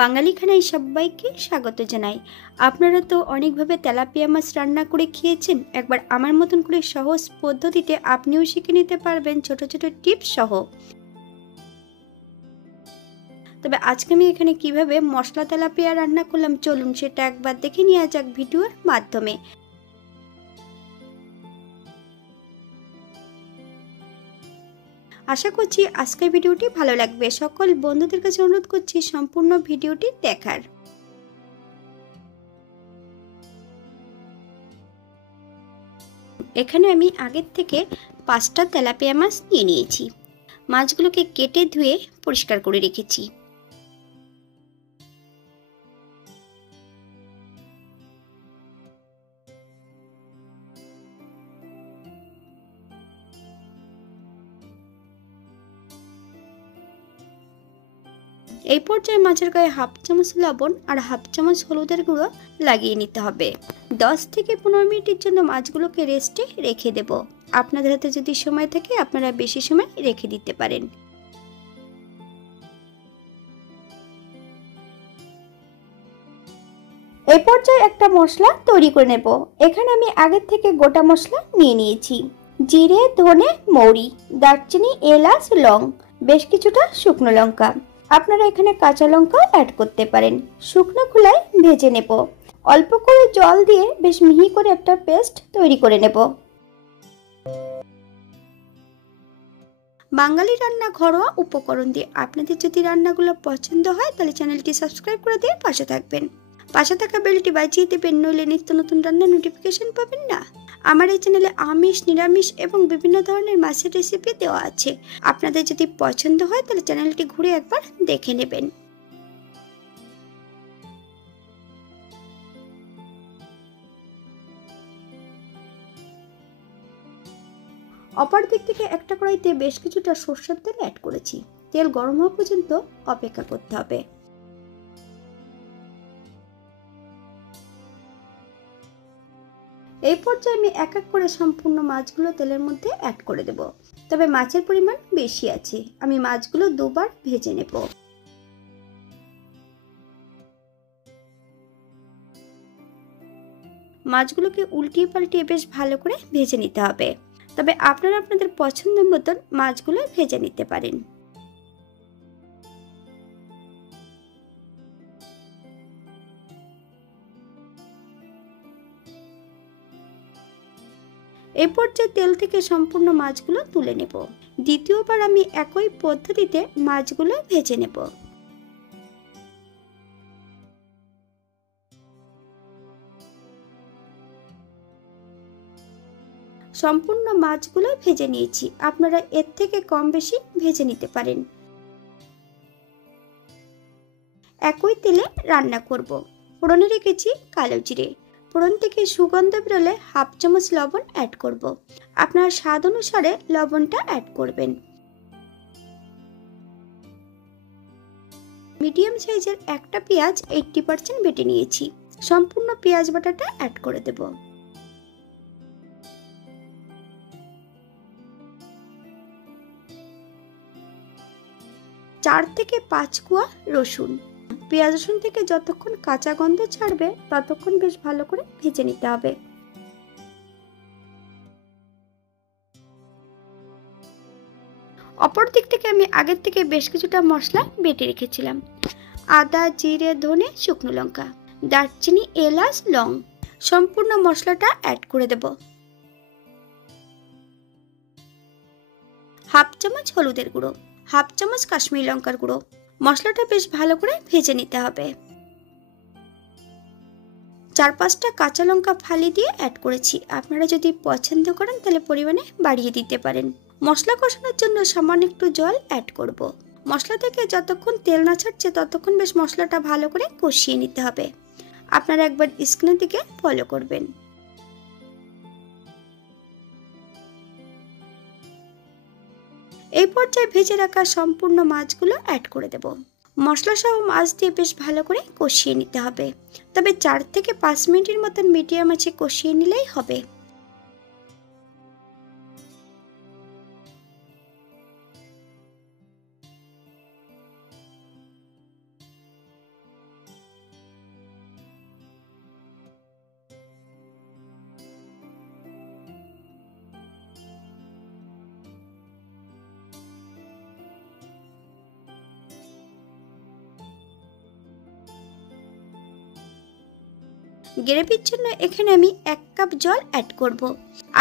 বাঙালি খানায় সবাইকে স্বাগত জানাই। আপনারা তো অনেকভাবে তেলাপিয়া মাছ রান্না করে খেয়েছেন। একবার আমার মতন করে সহজ পদ্ধতিতে আপনিও শিখে নিতে পারবেন ছোট ছোট টিপস সহ। তবে আজকে আমি এখানে কিভাবে মশলা তেলাপিয়া রান্না করলাম চলুন সেটা একবার দেখে নেওয়া যাক ভিডিওর মাধ্যমে। আশা করছি আজকের ভিডিওটি ভালো লাগবে। সকল বন্ধুদের কাছে অনুরোধ করছি সম্পূর্ণ ভিডিওটি দেখার। এখানে আমি আগের থেকে 5টা তেলাপিয়া মাছ নিয়ে নিয়েছি। মাছগুলোকে কেটে ধুয়ে পরিষ্কার করে রেখেছি। এই পর্যায়ে মাছের গায়ে হাফ চামচ লবণ আর হাফ চামচ হলুদের গুঁড়ো লাগিয়ে নিতে হবে। 10 থেকে 15 মিনিটের জন্য মাছগুলোকে রেস্টে রেখে দেব। আপনাদের হাতে যদি সময় থাকে আপনারা বেশি সময় রেখে দিতে পারেন। এই পর্যায়ে একটা মশলা তৈরি করে নেব। এখানে আমি আগের থেকে গোটা মশলা নিয়ে নিয়েছি। জিরে, ধনে, মৌরি, দারচিনি, এলাচ, লং, বেশ কিছুটা শুকনো লঙ্কা। আপনারা এখানে কাঁচা লঙ্কা অ্যাড করতে পারেন। শুকনো খোলায় ভেজে নেব। অল্প করে জল দিয়ে বেশ মিহি করে একটা পেস্ট তৈরি করে নেব। বাঙালি রান্না ঘরোয়া উপকরণ দিয়ে আপনাদের যদি রান্নাগুলো পছন্দ হয় তাহলে চ্যানেলটি সাবস্ক্রাইব করে দিয়ে পাশে থাকবেন। পাশে থাকা বেলটি বাজিয়ে দেবেন, নইলে নিত্য নতুন রান্নার নোটিফিকেশন পাবেন না। আমার এই চ্যানেলে আমিষ, নিরামিষ এবং বিভিন্ন ধরনের মাছের রেসিপি দেওয়া আছে। আপনাদের যদি পছন্দ হয় তাহলে চ্যানেলটি ঘুরে একবার দেখে নেবেন। অপর দিক থেকে একটা কড়াইতে বেশ কিছুটা সরষের তেল অ্যাড করেছি। তেল গরম হওয়া পর্যন্ত অপেক্ষা করতে হবে। এই পর্যায়ে আমি এক এক করে সম্পূর্ণ মাছগুলো তেলের মধ্যে অ্যাড করে দেব। তবে মাছের পরিমাণ বেশি আছে, আমি মাছগুলো দুবার ভেজে নেব। মাছগুলোকে উল্টিয়ে পাল্টিয়ে বেশ ভালো করে ভেজে নিতে হবে। তবে আপনারা আপনাদের পছন্দ মতন মাছগুলো ভেজে নিতে পারেন। এই পর্যায়ে তেল থেকে সম্পূর্ণ মাছগুলো তুলে নেব। দ্বিতীয়বার আমি একই পদ্ধতিতে মাছগুলো ভেজে নেব। সম্পূর্ণ মাছগুলো ভেজে নিয়েছি। আপনারা এর থেকে কম বেশি ভেজে নিতে পারেন। একই তেলে রান্না করব। ফোড়নে রেখেছি কালো জিরে। ফোড়ন থেকে সুগন্ধ বেরোলে হাফ চামচ লবণ অ্যাড করব। আপনার স্বাদ অনুসারে লবণটা অ্যাড করবেন। মিডিয়াম সাইজের একটা পেঁয়াজ 80% বেটে নিয়েছি। সম্পূর্ণ পেঁয়াজ বাটাটা অ্যাড করে দেব। চার থেকে 5 কোয়া রসুন। পেঁয়াজ রসুন থেকে যতক্ষণ কাঁচা গন্ধ ছাড়বে ততক্ষণ বেশ ভালো করে ভেজে নিতে হবে। অপর দিক থেকে আমি আগের থেকে বেশ কিছুটা মশলা বেটে রেখেছিলাম। আদা, জিরে, ধনে, শুকনো লঙ্কা, দারচিনি, এলাচ, লং। সম্পূর্ণ মশলাটা অ্যাড করে দেব। হাফ চামচ হলুদের গুঁড়ো, হাফ চামচ কাশ্মীরি লঙ্কার গুঁড়ো। মশলাটা বেশ ভালো করে ভেজে নিতে হবে। 4-5টা কাঁচা লঙ্কা ফালি দিয়ে অ্যাড করেছি। আপনারা যদি পছন্দ করেন তাহলে পরিমাণে বাড়িয়ে দিতে পারেন। মশলা কষানোর জন্য সামান্য একটু জল অ্যাড করব। মশলা থেকে যতক্ষণ তেল না ছাড়ছে ততক্ষণ বেশ মশলাটা ভালো করে কষিয়ে নিতে হবে। আপনারা একবার স্ক্রিনের দিকে ফলো করবেন। এই পর্যায়ে ভেজে রাখা সম্পূর্ণ মাছগুলো অ্যাড করে দেব। মশলা সহ মাছ দিয়ে বেশ ভালো করে কষিয়ে নিতে হবে। তবে 4 থেকে 5 মিনিটের মতন মিডিয়াম আঁচে কষিয়ে নিলেই হবে। গ্রেভির জন্য এখানে আমি 1 কাপ জল অ্যাড করব।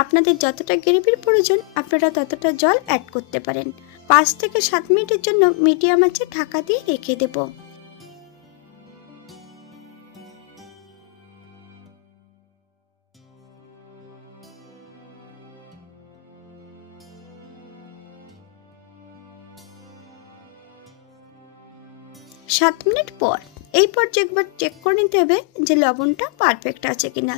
আপনাদের যতটা গ্রেভির প্রয়োজন আপনারা ততটা জল অ্যাড করতে পারেন। 5 থেকে 7 মিনিটের জন্য মিডিয়াম আঁচে ঢাকা দিয়ে রেখে দেব। সাত মিনিট পর এই পর্যায়ে একবার চেক করে নিতে হবে যে লবণটা পারফেক্ট আছে কিনা।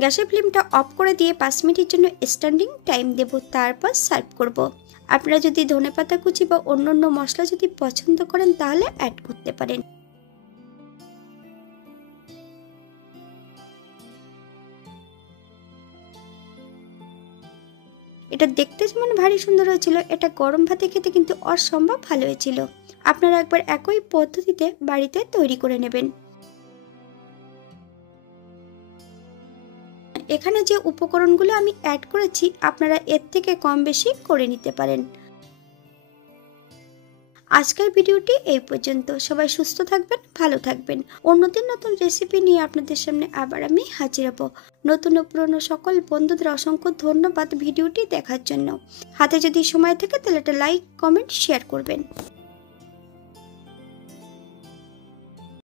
গ্যাসের ফ্লেমটা অফ করে দিয়ে 5 মিনিটের জন্য স্ট্যান্ডিং টাইম দেব, তারপর সার্ভ করব। আপনারা যদি ধনেপাতা কুচি বা অন্যান্য মশলা যদি পছন্দ করেন তাহলে অ্যাড করতে পারেন। এটা দেখতে যেমন ভারী সুন্দর হয়েছিল, এটা গরম ভাতে খেতে কিন্তু অসম্ভব ভালো হয়েছিল। আপনারা একবার একই পদ্ধতিতে বাড়িতে তৈরি করে নেবেন। এখানে যে উপকরণগুলো আমি অ্যাড করেছি আপনারা এর থেকে কম বেশি করে নিতে পারেন। আজকের ভিডিওটি এই পর্যন্ত। সবাই সুস্থ থাকবেন, ভালো থাকবেন। অন্যদিন নতুন রেসিপি নিয়ে আপনাদের সামনে আবার আমি হাজির হব। নতুন ও পুরনো সকল বন্ধুদের অসংখ্য ধন্যবাদ ভিডিওটি দেখার জন্য। হাতে যদি সময় থাকে তাহলে একটা লাইক, কমেন্ট, শেয়ার করবেন।